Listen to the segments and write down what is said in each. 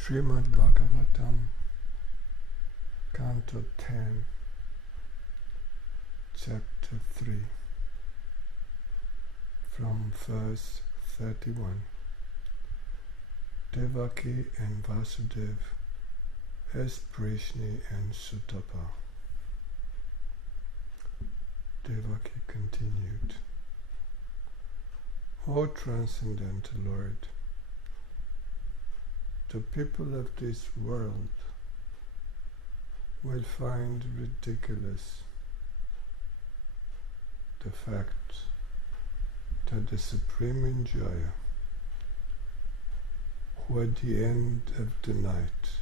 Śrīmad Bhagavātam, Canto 10, Chapter 3, from verse 31. Devaki and Vasudeva as Priśni and Sutapā. Devaki continued, O Transcendental Lord, the people of this world will find ridiculous the fact that the Supreme Enjoyer, who at the end of the night,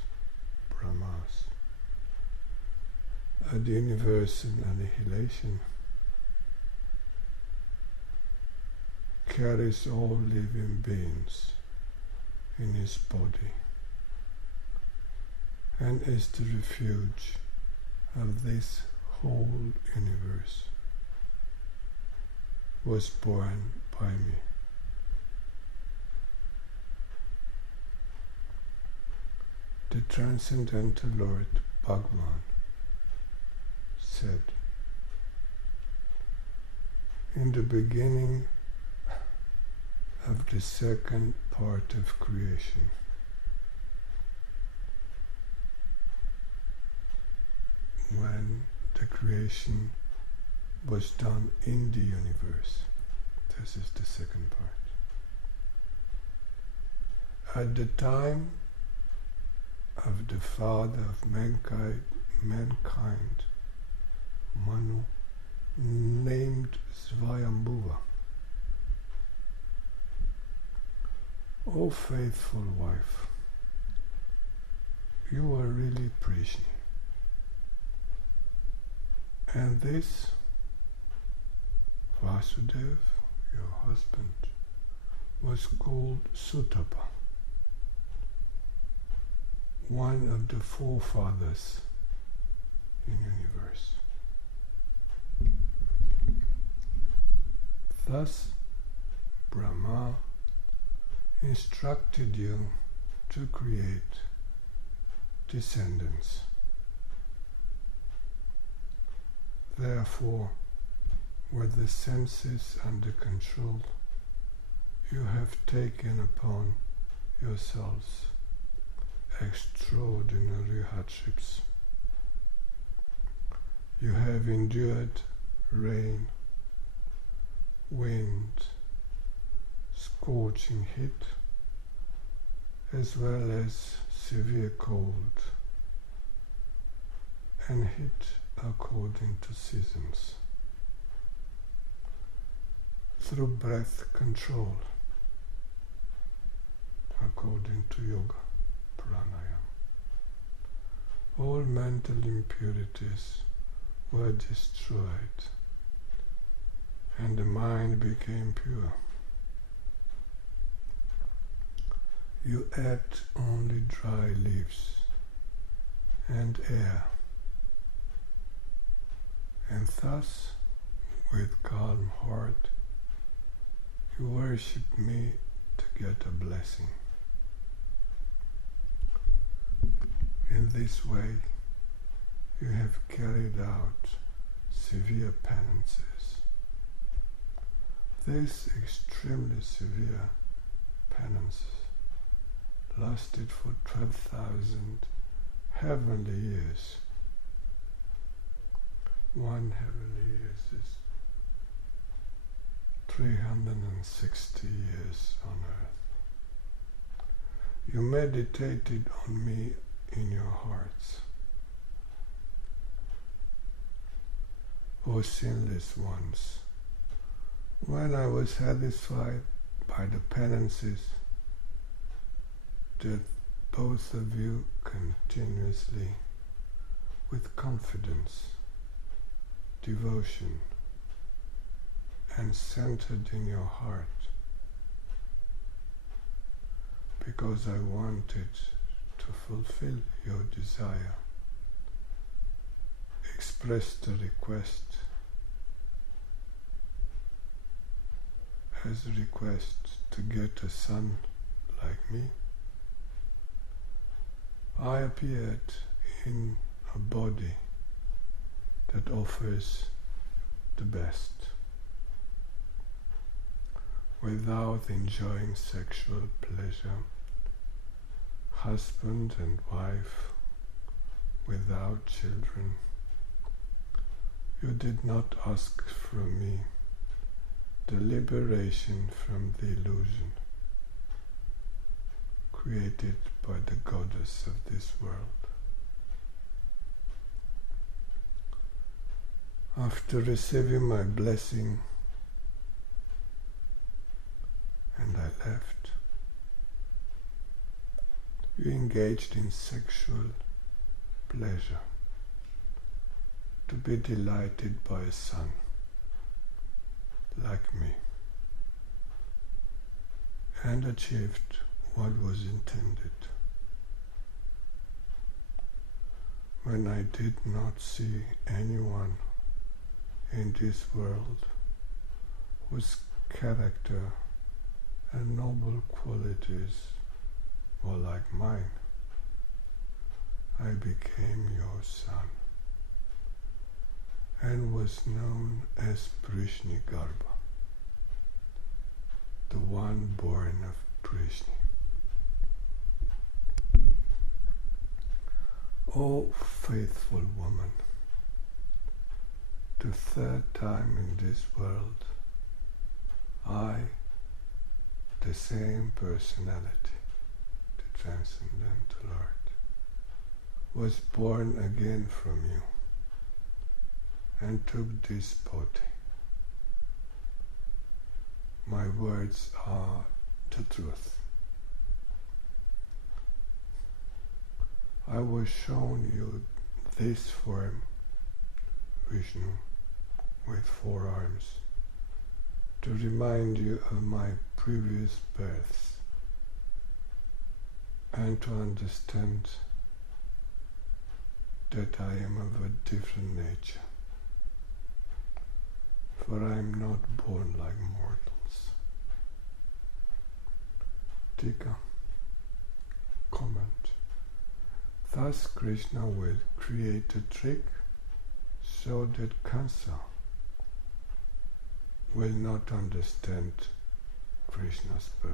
Brahmās, at the universal annihilation, carries all living beings in his body and is the refuge of this whole universe, was born by me. The Transcendental Lord Bhagavān said, in the beginning of the second part of creation, when the creation was done in the universe, this is the second part. At the time of the father of mankind, Manu, named Svāyambhuva, O faithful wife, you are really Priśni. And this Vasudeva, your husband, was called Sutapā, one of the forefathers in universe. Thus, Brahmā instructed you to create descendants. Therefore, with the senses under control, you have taken upon yourselves extraordinary hardships. You have endured rain, wind, scorching heat, as well as severe cold and heat according to seasons, through breath control according to yoga, pranayama. All mental impurities were destroyed and the mind became pure. You ate only dry leaves and air, and thus, with calm heart, you worship me to get a blessing. In this way, you have carried out severe penances. This extremely severe penance lasted for 12,000 heavenly years. 1 heavenly years is 360 years on earth. You meditated on me in your hearts, O sinless ones. When I was satisfied by the penances that both of you continuously, with confidence, devotion, and centered in your heart, because I wanted to fulfill your desire, expressed the request as a request to get a son like me, I appeared in a body that offers the best, without enjoying sexual pleasure, husband and wife, without children. You did not ask from me the liberation from the illusion created by the goddess of this world. After receiving my blessing and I left, you engaged in sexual pleasure to be delighted by a son like me, and achieved what was intended. When I did not see anyone in this world whose character and noble qualities were like mine, I became your son and was known as Priśni, the one born of Priśni. O faithful woman, the third time in this world, I, the same personality, the Transcendental Lord, was born again from you and took this body. My words are the truth. I was shown you this form, Vishnu, with 4 arms, to remind you of my previous births and to understand that I am of a different nature, for I am not born like mortals. Tika, comment. Thus Krishna will create a trick so that Kansa will not understand Krishna's birth.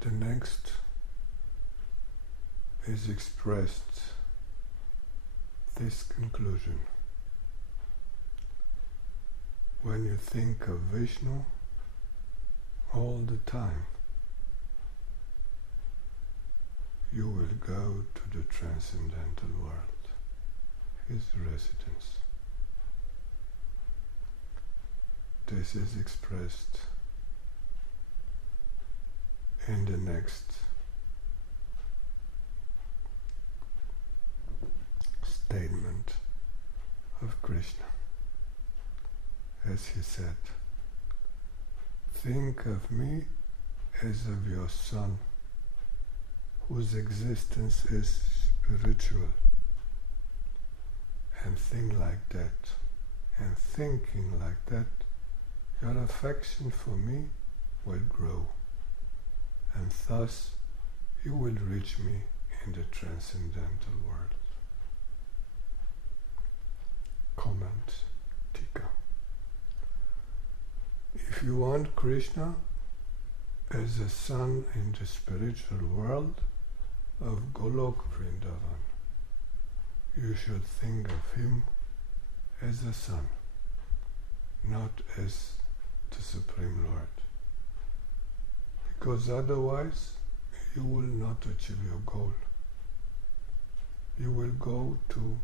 The next is expressed this conclusion. When you think of Vishnu all the time, you will go to the Transcendental World, his residence. This is expressed in the next statement of Krishna, as he said, think of me as of your son, whose existence is spiritual, and think like that, and thinking like that, your affection for me will grow, and thus you will reach me in the Transcendental World. Comment, Tika. If you want Krishna as a son in the spiritual world of Golok Vrindavan, you should think of him as a son, not as the Supreme Lord, because otherwise you will not achieve your goal. You will go to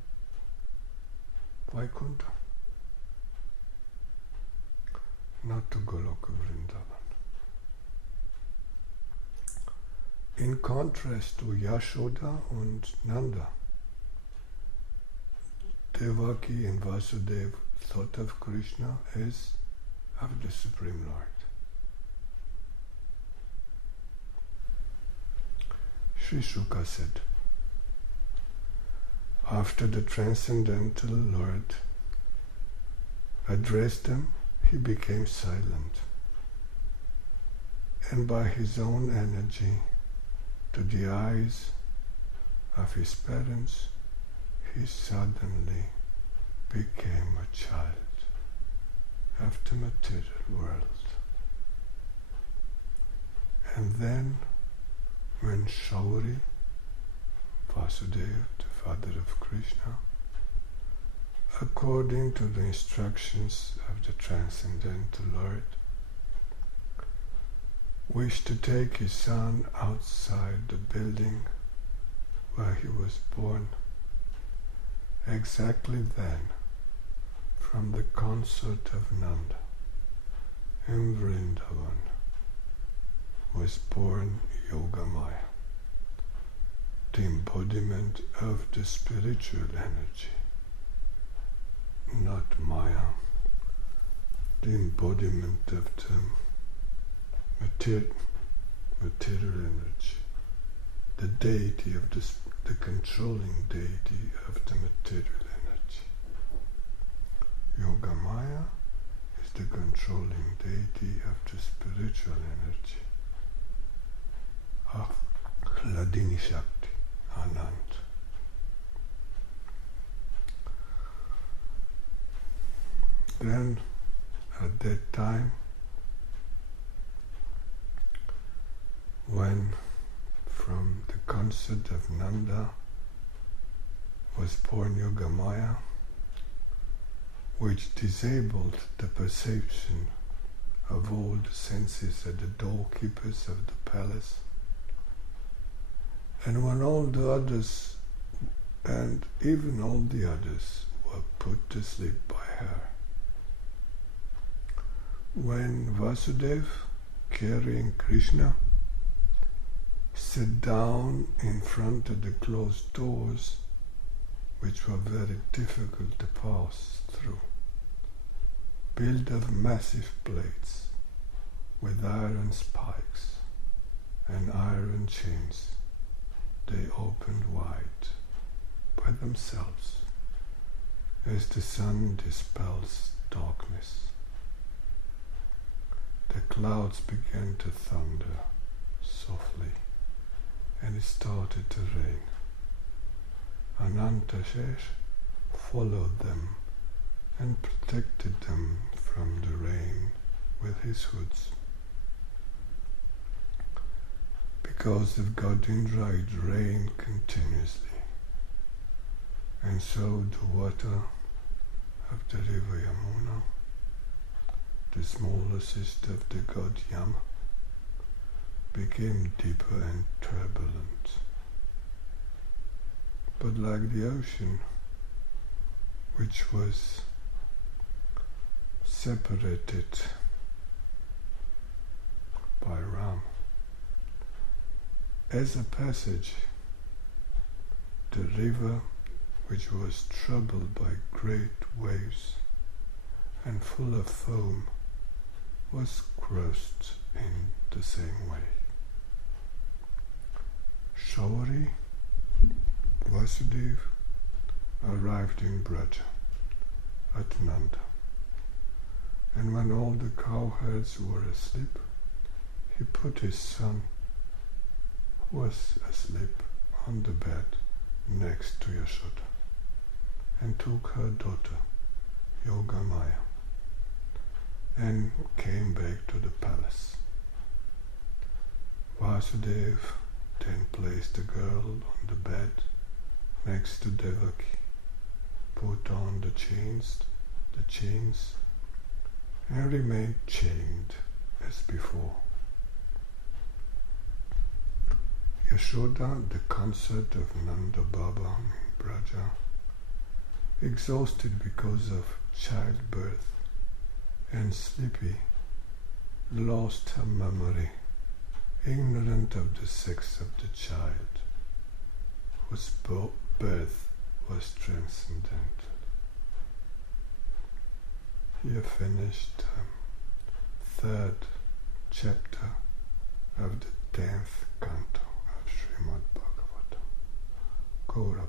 Vaikuntha, not to Goloka Vrindavan. In contrast to Yashoda and Nanda, Devaki and Vasudeva thought of Krishna as of the Supreme Lord. Sri Shuka said, after the Transcendental Lord addressed them, he became silent, and by his own energy, to the eyes of his parents, he suddenly became a child of the material world. And then, when Shauri, Vasudeva, the father of Krishna, according to the instructions of the Transcendental Lord, wished to take his son outside the building where he was born, exactly then, from the consort of Nanda in Vrindavan, was born Yogamaya, the embodiment of the spiritual energy, not Maya, the embodiment of the material energy, the deity of the controlling deity of the material energy. Yogamaya is the controlling deity of the spiritual energy. Hladini Shakti, Anand. Then, at that time, when from the consort of Nanda was born Yogamaya, which disabled the perception of all the senses at the doorkeepers of the palace, and when all the others, and even all the others, were put to sleep by her. When Vasudeva, carrying Krishna, sat down in front of the closed doors, which were very difficult to pass through, built of massive plates with iron spikes and iron chains, they opened wide by themselves as the sun dispels darkness. The clouds began to thunder softly, and it started to rain. Anantashesh followed them and protected them from the rain with his hoods. Because of God Indra, it rained continuously, and so the water of the river Yamuna, the smaller sister of the god Yama, became deeper and turbulent. But like the ocean, which was separated by Ram, as a passage, the river, which was troubled by great waves and full of foam, was crossed in the same way. Shauri, Vasudeva, arrived in Braja at Nanda, and when all the cowherds were asleep, he put his son, who was asleep, on the bed next to Yashoda, and took her daughter, Yogamaya, and came back to the palace. Vasudeva then placed the girl on the bed next to Devaki, put on the chains, and remained chained as before. Yashoda, the consort of Nanda Baba in Braja, exhausted because of childbirth and sleepy, lost her memory, ignorant of the sex of the child, whose birth was transcendental. Here finished the third chapter of the 10th Canto of Śrīmad Bhagavātam. Gaura